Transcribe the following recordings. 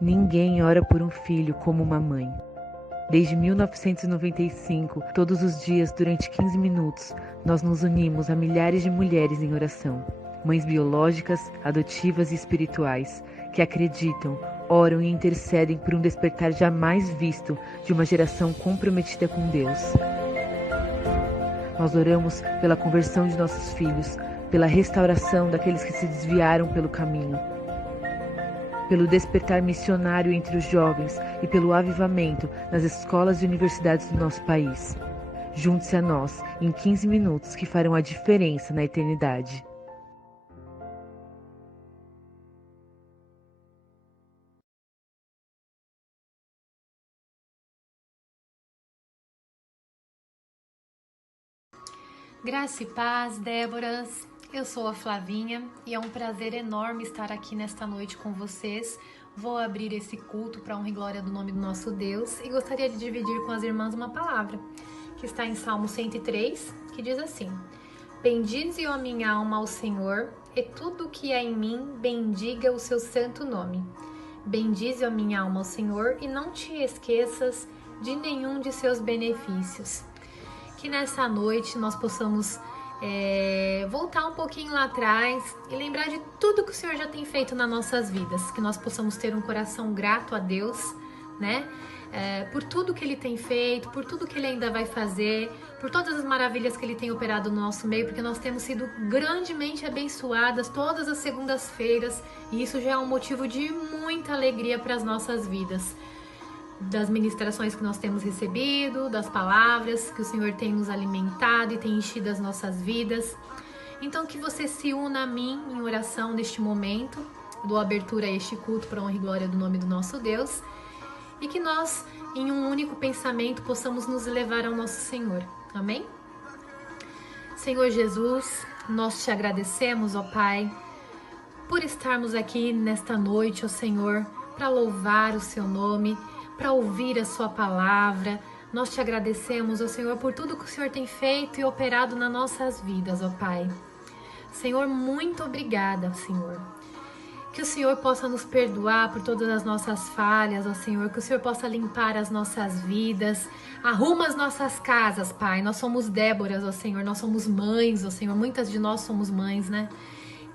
Ninguém ora por um filho como uma mãe. Desde 1995, todos os dias, durante 15 minutos, nós nos unimos a milhares de mulheres em oração. Mães biológicas, adotivas e espirituais, que acreditam, oram e intercedem por um despertar jamais visto de uma geração comprometida com Deus. Nós oramos pela conversão de nossos filhos, pela restauração daqueles que se desviaram pelo caminho, pelo despertar missionário entre os jovens e pelo avivamento nas escolas e universidades do nosso país. Junte-se a nós em 15 minutos que farão a diferença na eternidade. Graça e paz, Déboras. Eu sou a Flavinha e é um prazer enorme estar aqui nesta noite com vocês. Vou abrir esse culto para honra e glória do nome do nosso Deus e gostaria de dividir com as irmãs uma palavra que está em Salmo 103, que diz assim: Bendize, ó minha alma, ao Senhor, e tudo o que há em mim, bendiga o seu santo nome. Bendize, ó minha alma, ao Senhor, e não te esqueças de nenhum de seus benefícios. Que nessa noite nós possamos voltar um pouquinho lá atrás e lembrar de tudo que o Senhor já tem feito nas nossas vidas. Que nós possamos ter um coração grato a Deus, né? Por tudo que Ele tem feito, por tudo que Ele ainda vai fazer, por todas as maravilhas que Ele tem operado no nosso meio, porque nós temos sido grandemente abençoadas todas as segundas-feiras e isso já é um motivo de muita alegria para as nossas vidas. Das ministrações que nós temos recebido, das palavras que o Senhor tem nos alimentado e tem enchido as nossas vidas. Então que você se una a mim em oração neste momento, dou abertura a este culto para honra e glória do nome do nosso Deus, e que nós, em um único pensamento, possamos nos levar ao nosso Senhor. Amém? Senhor Jesus, nós te agradecemos, ó Pai, por estarmos aqui nesta noite, ó Senhor, para louvar o seu nome, para ouvir a sua palavra. Nós te agradecemos, ó Senhor, por tudo que o Senhor tem feito e operado nas nossas vidas, ó Pai. Senhor, muito obrigada, Senhor. Que o Senhor possa nos perdoar por todas as nossas falhas, ó Senhor. Que o Senhor possa limpar as nossas vidas. Arruma as nossas casas, Pai. Nós somos Déboras, ó Senhor. Nós somos mães, ó Senhor. Muitas de nós somos mães, né?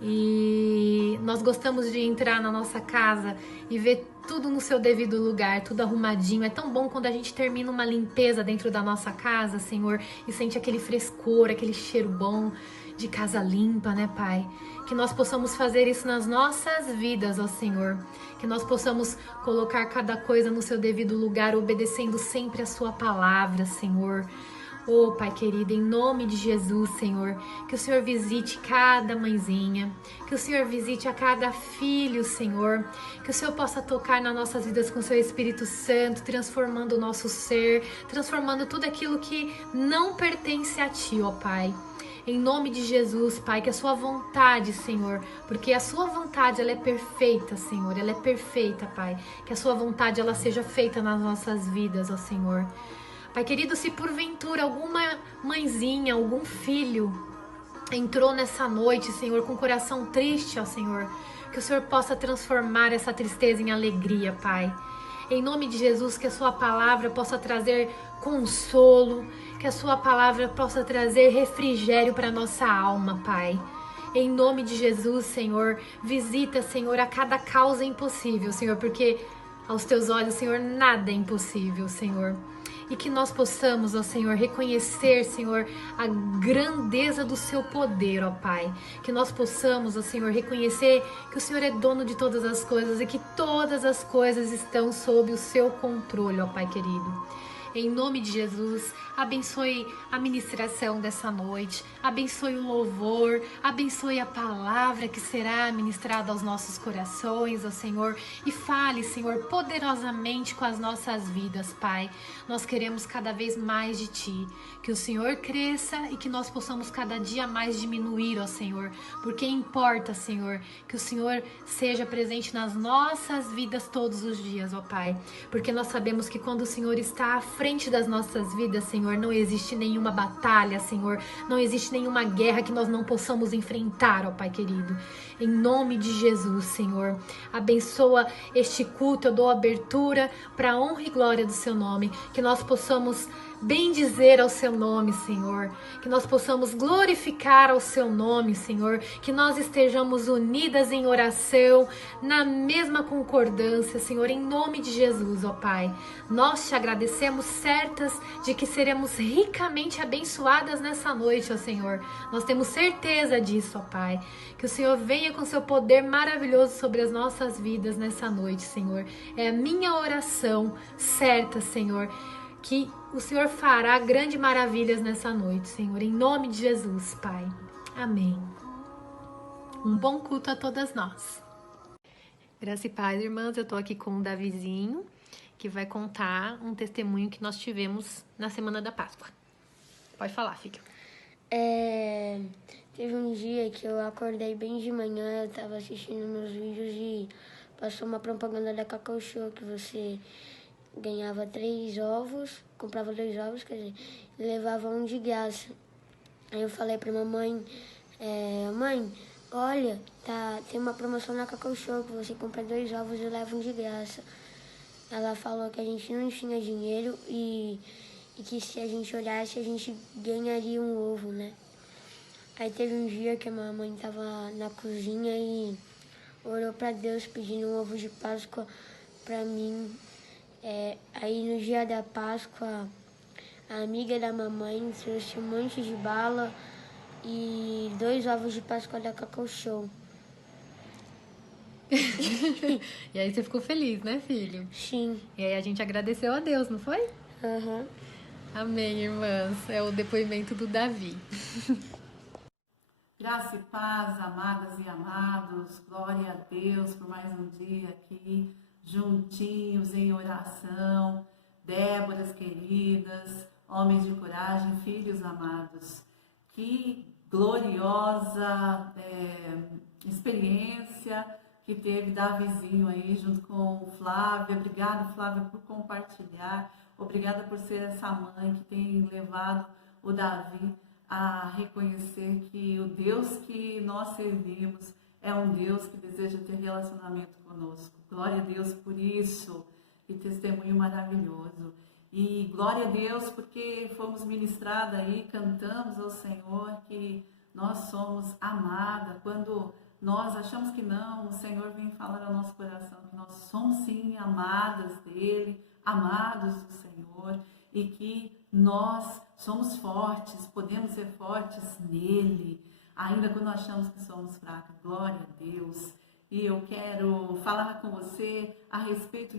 E nós gostamos de entrar na nossa casa e ver tudo no seu devido lugar, tudo arrumadinho. É tão bom quando a gente termina uma limpeza dentro da nossa casa, Senhor, e sente aquele frescor, aquele cheiro bom de casa limpa, né, Pai? Que nós possamos fazer isso nas nossas vidas, ó Senhor. Que nós possamos colocar cada coisa no seu devido lugar, obedecendo sempre a sua palavra, Senhor. Oh, Pai querido, em nome de Jesus, Senhor, que o Senhor visite cada mãezinha, que o Senhor visite a cada filho, Senhor, que o Senhor possa tocar nas nossas vidas com o seu Espírito Santo, transformando o nosso ser, transformando tudo aquilo que não pertence a Ti, ó Pai. Em nome de Jesus, Pai, que a sua vontade, Senhor, porque a sua vontade, ela é perfeita, Senhor, ela é perfeita, Pai, que a sua vontade, ela seja feita nas nossas vidas, ó Senhor. Pai querido, se porventura alguma mãezinha, algum filho entrou nessa noite, Senhor, com o coração triste, ó Senhor, que o Senhor possa transformar essa tristeza em alegria, Pai. Em nome de Jesus, que a sua palavra possa trazer consolo, que a sua palavra possa trazer refrigério para nossa alma, Pai. Em nome de Jesus, Senhor, visita, Senhor, a cada causa impossível, Senhor, porque aos teus olhos, Senhor, nada é impossível, Senhor. E que nós possamos, ó Senhor, reconhecer, Senhor, a grandeza do seu poder, ó Pai. Que nós possamos, ó Senhor, reconhecer que o Senhor é dono de todas as coisas e que todas as coisas estão sob o seu controle, ó Pai querido. Em nome de Jesus, abençoe a ministração dessa noite, abençoe o louvor, abençoe a palavra que será ministrada aos nossos corações, ó Senhor, e fale, Senhor, poderosamente com as nossas vidas, Pai. Nós queremos cada vez mais de Ti, que o Senhor cresça e que nós possamos cada dia mais diminuir, ó Senhor, porque importa, Senhor, que o Senhor seja presente nas nossas vidas todos os dias, ó Pai, porque nós sabemos que quando o Senhor está à frente frente das nossas vidas, Senhor, não existe nenhuma batalha, Senhor, não existe nenhuma guerra que nós não possamos enfrentar, ó Pai querido. Em nome de Jesus, Senhor, abençoa este culto, eu dou abertura para a honra e glória do seu nome, que nós possamos bendizer ao seu nome, Senhor, que nós possamos glorificar ao seu nome, Senhor, que nós estejamos unidas em oração, na mesma concordância, Senhor, em nome de Jesus, ó Pai. Nós te agradecemos, certas de que seremos ricamente abençoadas nessa noite, ó Senhor. Nós temos certeza disso, ó Pai. Que o Senhor venha com seu poder maravilhoso sobre as nossas vidas nessa noite, Senhor. É a minha oração certa, Senhor, que o Senhor fará grandes maravilhas nessa noite, Senhor, em nome de Jesus, Pai. Amém. Um bom culto a todas nós. Graça e paz, irmãs, eu tô aqui com o Davizinho, que vai contar um testemunho que nós tivemos na semana da Páscoa. Pode falar, filho. Teve um dia que eu acordei bem de manhã, eu tava assistindo meus vídeos e passou uma propaganda da Cacau Show que você ganhava 3 ovos, comprava 2 ovos, quer dizer, e levava um de graça. Aí eu falei pra mamãe, mãe, olha, tem uma promoção na Cacau Show que você compra 2 ovos e leva um de graça. Ela falou que a gente não tinha dinheiro e que se a gente olhasse a gente ganharia um ovo, né? Aí teve um dia que a mamãe tava na cozinha e orou pra Deus pedindo um ovo de Páscoa pra mim. Aí no dia da Páscoa, a amiga da mamãe trouxe um monte de bala e 2 ovos de Páscoa da Cacau Show. E aí você ficou feliz, né, filho? Sim. E aí a gente agradeceu a Deus, não foi? Aham. Amém, irmãs. É o depoimento do Davi. Graça e paz, amadas e amados, glória a Deus por mais um dia aqui, juntinhos em oração, Déboras queridas, homens de coragem, filhos amados. Que gloriosa experiência que teve Davizinho aí junto com Flávia. Obrigada, Flávia, por compartilhar. Obrigada por ser essa mãe que tem levado o Davi a reconhecer que o Deus que nós servimos é um Deus que deseja ter relacionamento conosco. Glória a Deus por isso, que testemunho maravilhoso. E glória a Deus porque fomos ministradas aí, cantamos ao Senhor que nós somos amadas. Quando nós achamos que não, o Senhor vem falar ao nosso coração que nós somos sim amadas dEle, amados do Senhor, e que nós somos fortes, podemos ser fortes nele, ainda quando achamos que somos fracos. Glória a Deus. E eu quero falar com você a respeito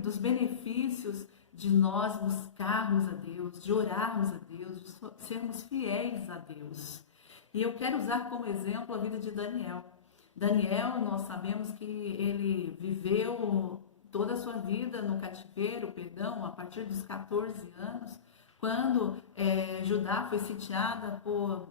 dos benefícios de nós buscarmos a Deus, de orarmos a Deus, de sermos fiéis a Deus. E eu quero usar como exemplo a vida de Daniel. Daniel, nós sabemos que ele viveu toda a sua vida no cativeiro, a partir dos 14 anos, quando Judá foi sitiada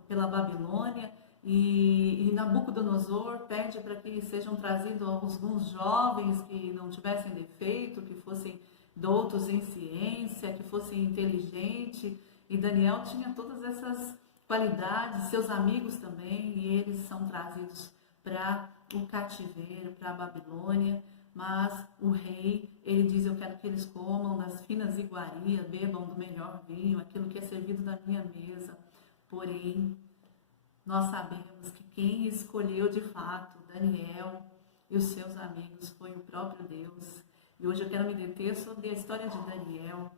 pela Babilônia e Nabucodonosor pede para que sejam trazidos alguns jovens que não tivessem defeito, que fossem doutos em ciência, que fossem inteligentes, e Daniel tinha todas essas qualidades, seus amigos também, e eles são trazidos para o cativeiro, para a Babilônia. Mas o rei, ele diz, eu quero que eles comam das finas iguarias, bebam do melhor vinho, aquilo que é servido na minha mesa. Porém, nós sabemos que quem escolheu de fato Daniel e os seus amigos foi o próprio Deus. E hoje eu quero me deter sobre a história de Daniel,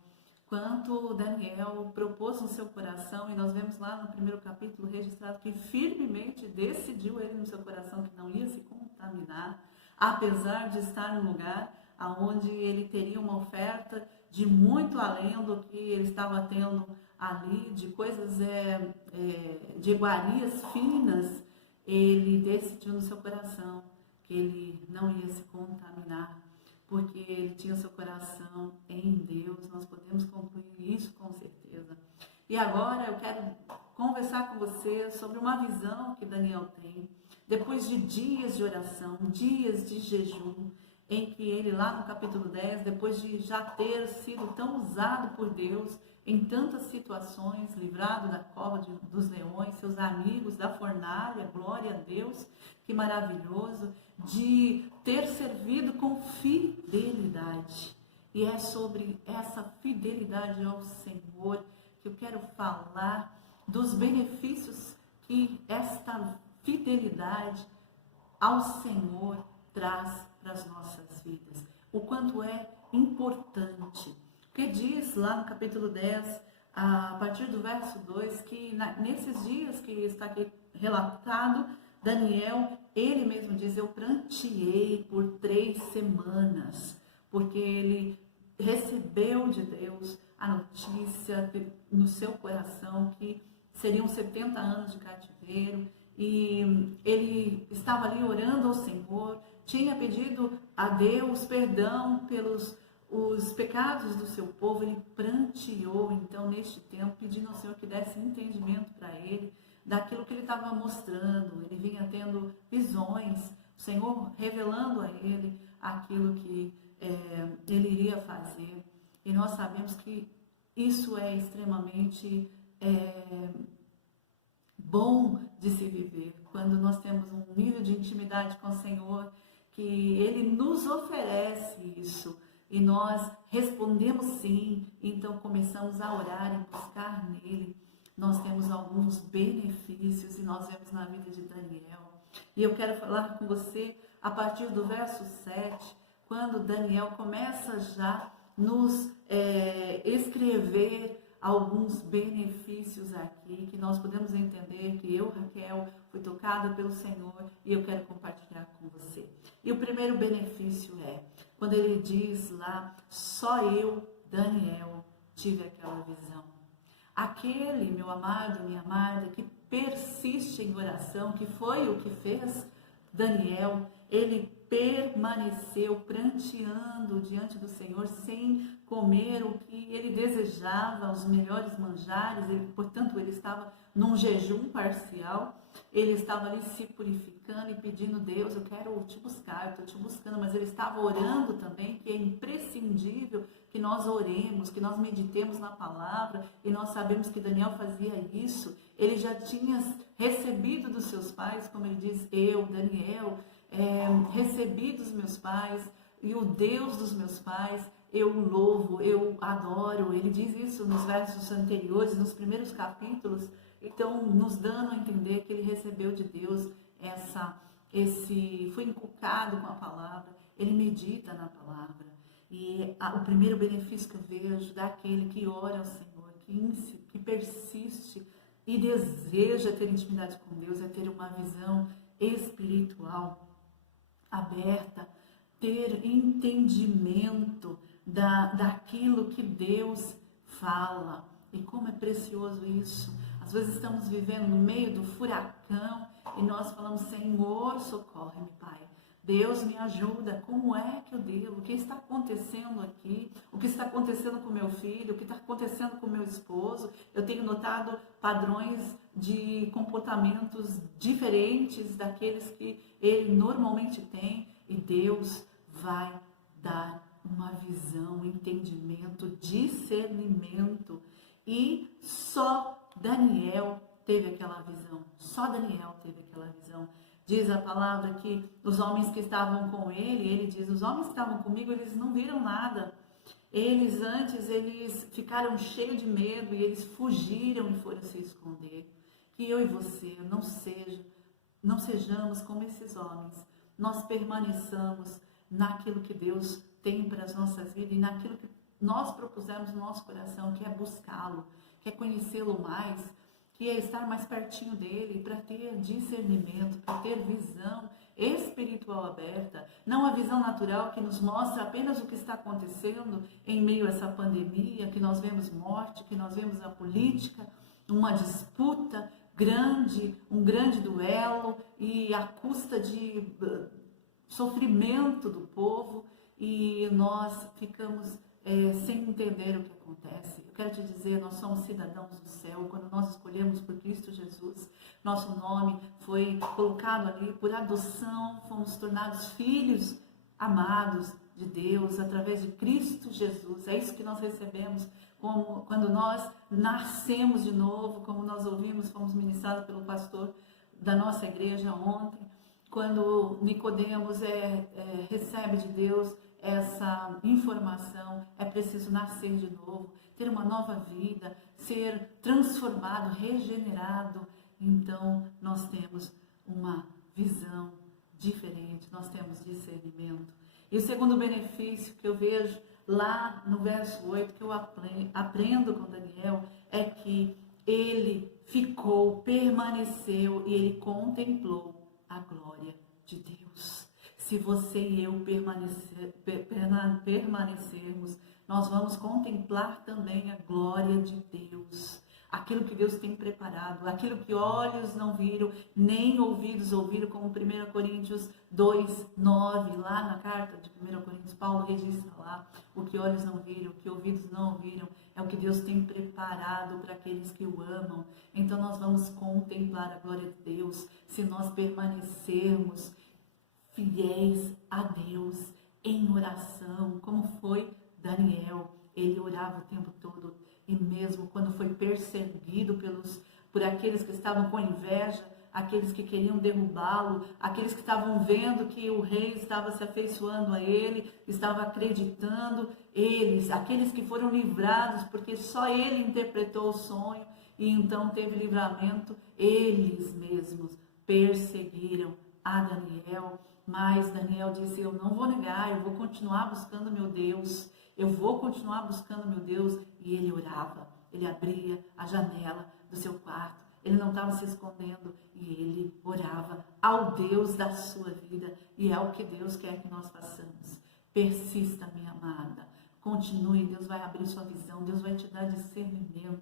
quanto Daniel propôs no seu coração, e nós vemos lá no primeiro capítulo registrado que firmemente decidiu ele no seu coração que não ia se contaminar, apesar de estar num lugar onde ele teria uma oferta de muito além do que ele estava tendo ali, de coisas, de iguarias finas. Ele decidiu no seu coração que ele não ia se contaminar, porque ele tinha o seu coração em Deus. Nós podemos concluir isso com certeza. E agora eu quero conversar com você sobre uma visão que Daniel tem. Depois de dias de oração, dias de jejum, em que ele, lá no capítulo 10, depois de já ter sido tão usado por Deus em tantas situações, livrado da cova dos leões, seus amigos da fornalha, glória a Deus, que maravilhoso, de ter servido com fidelidade. E é sobre essa fidelidade ao Senhor que eu quero falar, dos benefícios que esta fidelidade ao Senhor traz para as nossas vidas. O quanto é importante. Porque diz lá no capítulo 10, a partir do verso 2, que nesses dias que está aqui relatado, Daniel, ele mesmo diz, eu pranteei por 3 semanas, porque ele recebeu de Deus a notícia no seu coração que seriam 70 anos de cativeiro, e ele estava ali orando ao Senhor, tinha pedido a Deus perdão pelos os pecados do seu povo. Ele pranteou, então, neste tempo, pedindo ao Senhor que desse entendimento para ele, daquilo que ele estava mostrando. Ele vinha tendo visões, o Senhor revelando a ele aquilo que ele iria fazer. E nós sabemos que isso é extremamente bom de se viver, quando nós temos um nível de intimidade com o Senhor, que Ele nos oferece isso, e nós respondemos sim, então começamos a orar e buscar nele. Nós temos alguns benefícios, e nós vemos na vida de Daniel. E eu quero falar com você a partir do verso 7, quando Daniel começa já nos escrever alguns benefícios aqui, que nós podemos entender que eu, Raquel, fui tocada pelo Senhor e eu quero compartilhar com você. E o primeiro benefício é, quando ele diz lá, só eu, Daniel, tive aquela visão. Aquele, meu amado, minha amada, que persiste em oração, que foi o que fez Daniel, ele permaneceu pranteando diante do Senhor, sem comer o que ele desejava, os melhores manjares. Portanto, ele estava num jejum parcial, ele estava ali se purificando e pedindo, Deus, eu quero te buscar, eu estou te buscando, mas ele estava orando também, que é imprescindível que nós oremos, que nós meditemos na palavra, e nós sabemos que Daniel fazia isso. Ele já tinha recebido dos seus pais, como ele diz, eu, Daniel, recebi dos meus pais, e o Deus dos meus pais, eu o louvo, eu adoro. Ele diz isso nos versos anteriores, nos primeiros capítulos, então nos dando a entender que ele recebeu de Deus foi inculcado com a palavra, ele medita na palavra. E o primeiro benefício que eu vejo daquele que ora ao Senhor, que persiste e deseja ter intimidade com Deus, é ter uma visão espiritual aberta, ter entendimento daquilo que Deus fala. E como é precioso isso. Às vezes estamos vivendo no meio do furacão e nós falamos, Senhor, socorre-me, Pai. Deus, me ajuda. Como é que eu devo? O que está acontecendo aqui? O que está acontecendo com meu filho? O que está acontecendo com meu esposo? Eu tenho notado padrões de comportamentos diferentes daqueles que ele normalmente tem. E Deus vai dar uma visão, entendimento, discernimento. E só Daniel teve aquela visão. Só Daniel teve aquela visão. Diz a palavra que os homens que estavam com ele diz, os homens que estavam comigo, eles não viram nada. Eles ficaram cheios de medo e eles fugiram e foram se esconder. Que eu e você não sejamos como esses homens. Nós permaneçamos naquilo que Deus tem para as nossas vidas e naquilo que nós propusemos no nosso coração, que é buscá-lo, que é conhecê-lo mais, que é estar mais pertinho dele, para ter discernimento, para ter visão espiritual aberta, não a visão natural que nos mostra apenas o que está acontecendo em meio a essa pandemia, que nós vemos morte, que nós vemos a política, uma disputa grande, um grande duelo, e à custa de sofrimento do povo, e nós ficamos sem entender o que acontece. Eu quero te dizer, nós somos cidadãos do céu. Quando nós escolhemos por Cristo Jesus, nosso nome foi colocado ali por adoção, fomos tornados filhos amados de Deus através de Cristo Jesus. É isso que nós recebemos quando nós nascemos de novo, como nós ouvimos, fomos ministrados pelo pastor da nossa igreja ontem, quando Nicodemos recebe de Deus essa informação. É preciso nascer de novo, ter uma nova vida, ser transformado, regenerado. Então nós temos uma visão diferente, nós temos discernimento. E o segundo benefício que eu vejo lá no verso 8, que eu aprendo com Daniel, é que ele permaneceu e ele contemplou a glória de Deus. Se você e eu permanecermos, nós vamos contemplar também a glória de Deus. Aquilo que Deus tem preparado, aquilo que olhos não viram, nem ouvidos ouviram, como 1 Coríntios 2:9, lá na carta de 1 Coríntios, Paulo registra lá, o que olhos não viram, o que ouvidos não ouviram, é o que Deus tem preparado para aqueles que o amam. Então nós vamos contemplar a glória de Deus, se nós permanecermos fiéis a Deus, em oração, como foi Daniel. Ele orava o tempo todo, e mesmo quando foi perseguido por aqueles que estavam com inveja, aqueles que queriam derrubá-lo, aqueles que estavam vendo que o rei estava se afeiçoando a ele, estava acreditando, aqueles que foram livrados, porque só ele interpretou o sonho, e então teve livramento, eles mesmos perseguiram a Daniel. Mas Daniel disse: eu não vou negar, eu vou continuar buscando meu Deus, eu vou continuar buscando meu Deus. E ele orava, ele abria a janela do seu quarto, ele não estava se escondendo, e ele orava ao Deus da sua vida. E é o que Deus quer que nós façamos. Persista, minha amada, continue, Deus vai abrir sua visão, Deus vai te dar discernimento.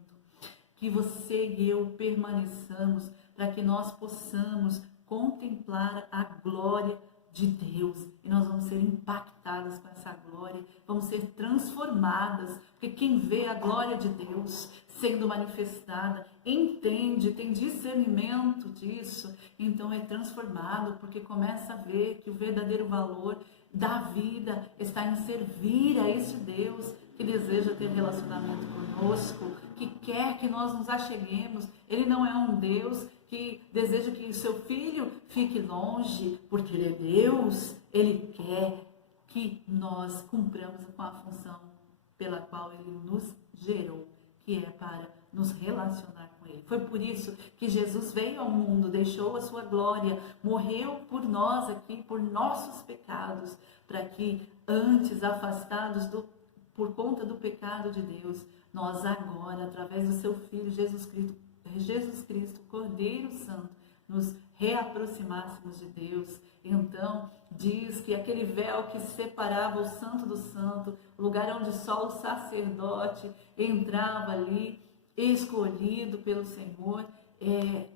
Que você e eu permaneçamos, para que nós possamos contemplar a glória de Deus, e nós vamos ser impactadas com essa glória, vamos ser transformadas, porque quem vê a glória de Deus sendo manifestada, entende, tem discernimento disso, então é transformado, porque começa a ver que o verdadeiro valor da vida está em servir a esse Deus que deseja ter relacionamento conosco, que quer que nós nos acheguemos. Ele não é um Deus que deseja que o seu filho fique longe, porque ele é Deus. Ele quer que nós cumpramos com a função pela qual ele nos gerou, que é para nos relacionar com ele. Foi por isso que Jesus veio ao mundo, deixou a sua glória, morreu por nós aqui, por nossos pecados, para que antes afastados por conta do pecado de Deus, nós agora, através do seu Filho Jesus Cristo, Cordeiro Santo, nos reaproximássemos de Deus. Então, diz que aquele véu que separava o santo do santo, o lugar onde só o sacerdote entrava ali, escolhido pelo Senhor, e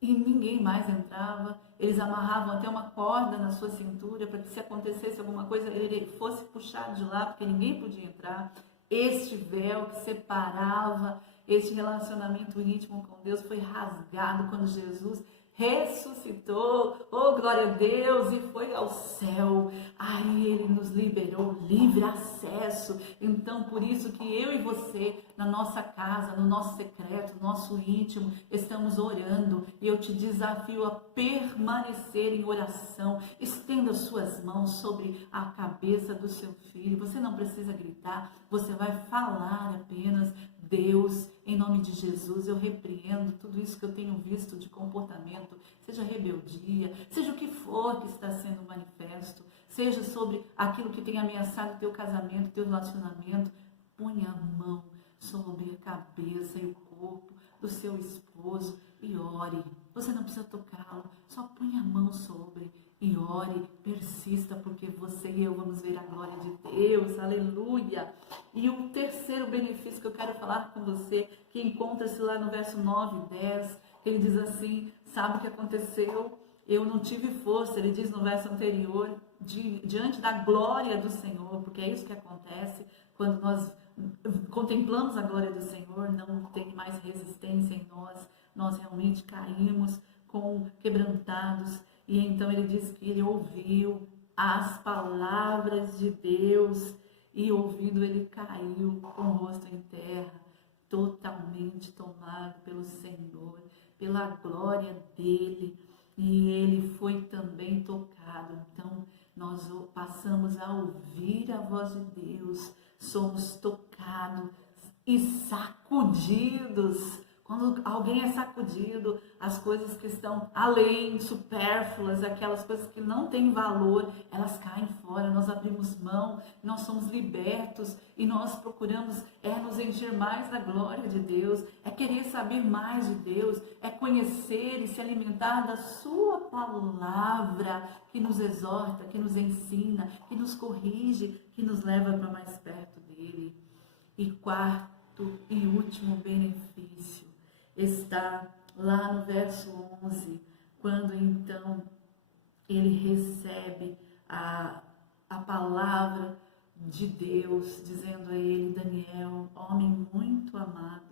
ninguém mais entrava. Eles amarravam até uma corda na sua cintura, para que se acontecesse alguma coisa, ele fosse puxado de lá, porque ninguém podia entrar. Este véu que separava este relacionamento íntimo com Deus foi rasgado quando Jesus ressuscitou, oh glória a Deus, e foi ao céu. Aí ele nos liberou livre acesso. Então por isso que eu e você, na nossa casa, no nosso secreto, no nosso íntimo, estamos orando, e eu te desafio a permanecer em oração. Estenda suas mãos sobre a cabeça do seu filho. Você não precisa gritar, você vai falar apenas: Deus, em nome de Jesus, eu repreendo tudo isso que eu tenho visto de comportamento, seja rebeldia, seja o que for que está sendo manifesto, seja sobre aquilo que tem ameaçado o teu casamento, teu relacionamento. Põe a mão sobre a cabeça e o corpo do seu esposo e ore. Você não precisa tocá-lo, só põe a mão sobre e ore, persista, porque você e eu vamos ver a glória de Deus, aleluia. E o terceiro benefício que eu quero falar com você, que encontra-se lá no verso 9 e 10, ele diz assim: sabe o que aconteceu? Eu não tive força, ele diz no verso anterior, diante da glória do Senhor, porque é isso que acontece quando nós contemplamos a glória do Senhor, não tem mais resistência em nós realmente caímos quebrantados. E então ele diz que ele ouviu as palavras de Deus e ouvindo ele caiu com o rosto em terra, totalmente tomado pelo Senhor, pela glória dele, e ele foi também tocado. Então nós passamos a ouvir a voz de Deus, somos tocados e sacudidos. Quando alguém é sacudido, as coisas que estão além, supérfluas, aquelas coisas que não têm valor, elas caem fora, nós abrimos mão, nós somos libertos e nós procuramos nos encher mais da glória de Deus, é querer saber mais de Deus, é conhecer e se alimentar da sua palavra, que nos exorta, que nos ensina, que nos corrige, que nos leva para mais perto dele. E quarto e último benefício está lá no verso 11, quando então ele recebe a palavra de Deus, dizendo a ele: Daniel, homem muito amado,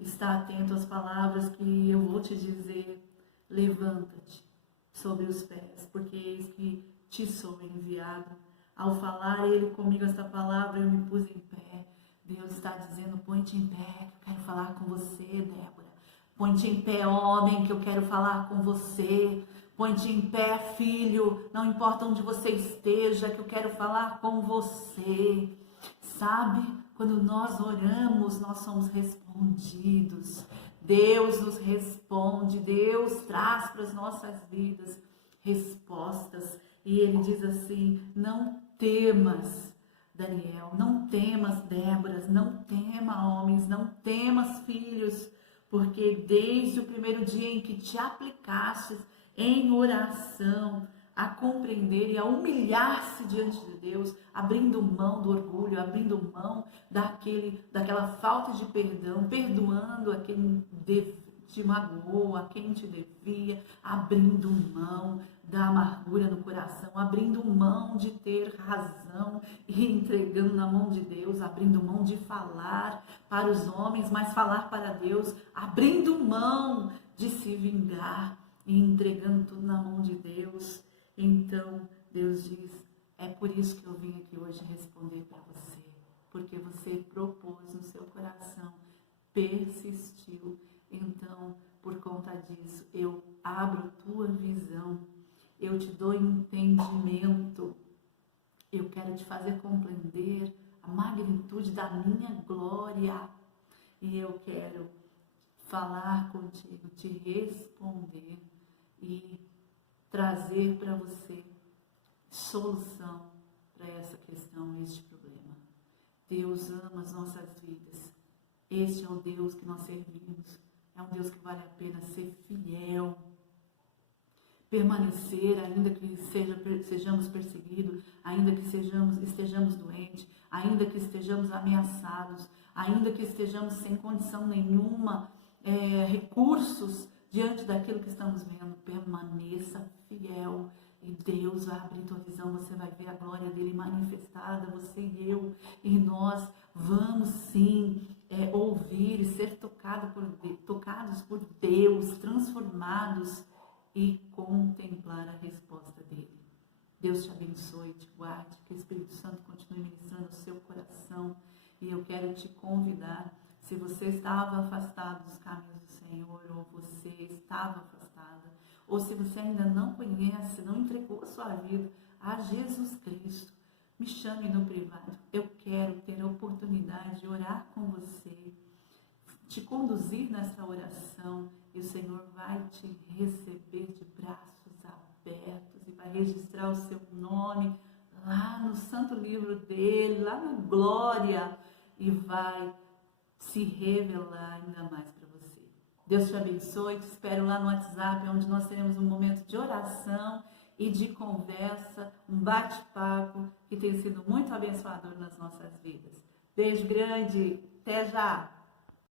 está atento às palavras que eu vou te dizer, levanta-te sobre os pés, porque eis que te sou enviado. Ao falar ele comigo esta palavra, eu me pus em pé. Deus está dizendo: põe-te em pé, que eu quero falar com você, Débora. Põe-te em pé, homem, que eu quero falar com você. Põe-te em pé, filho, não importa onde você esteja, que eu quero falar com você. Sabe, quando nós oramos, nós somos respondidos. Deus nos responde, Deus traz para as nossas vidas respostas. E ele diz assim: não temas, Daniel, não temas, Débora, não tema, homens, não temas, filhos, porque desde o primeiro dia em que te aplicastes em oração, a compreender e a humilhar-se diante de Deus, abrindo mão do orgulho, abrindo mão daquela falta de perdão, perdoando a quem te magoou, a quem te devia, abrindo mão da amargura no coração, abrindo mão de ter razão e entregando na mão de Deus, abrindo mão de falar para os homens, mas falar para Deus, abrindo mão de se vingar e entregando tudo na mão de Deus. Então Deus diz: é por isso que eu vim aqui hoje responder para você, porque você propôs no seu coração, persistiu. Então, por conta disso, eu abro tua visão, eu te dou entendimento, eu quero te fazer compreender a magnitude da minha glória, e eu quero falar contigo, te responder e trazer para você solução para essa questão, este problema. Deus ama as nossas vidas. Este é o Deus que nós servimos. É um Deus que vale a pena ser fiel, permanecer, ainda que sejamos perseguidos, ainda que estejamos doentes, ainda que estejamos ameaçados, ainda que estejamos sem condição nenhuma, recursos diante daquilo que estamos vendo. Permaneça fiel e Deus vai abrir tua visão, você vai ver a glória dele manifestada, você e eu, e nós vamos sim ouvir e ser tocados por Deus, transformados e contemplar a resposta dele. Deus te abençoe, te guarde, que o Espírito Santo continue ministrando o seu coração, e eu quero te convidar, se você estava afastado dos caminhos do Senhor, ou você estava afastada, ou se você ainda não conhece, não entregou a sua vida a Jesus Cristo, me chame no privado. Eu quero ter a oportunidade de orar com você, te conduzir nessa oração, e o Senhor vai te receber de braços abertos e vai registrar o seu nome lá no santo livro dele, lá na glória, e vai se revelar ainda mais para você. Deus te abençoe, te espero lá no WhatsApp, onde nós teremos um momento de oração e de conversa, um bate-papo que tem sido muito abençoador nas nossas vidas. Beijo grande, até já!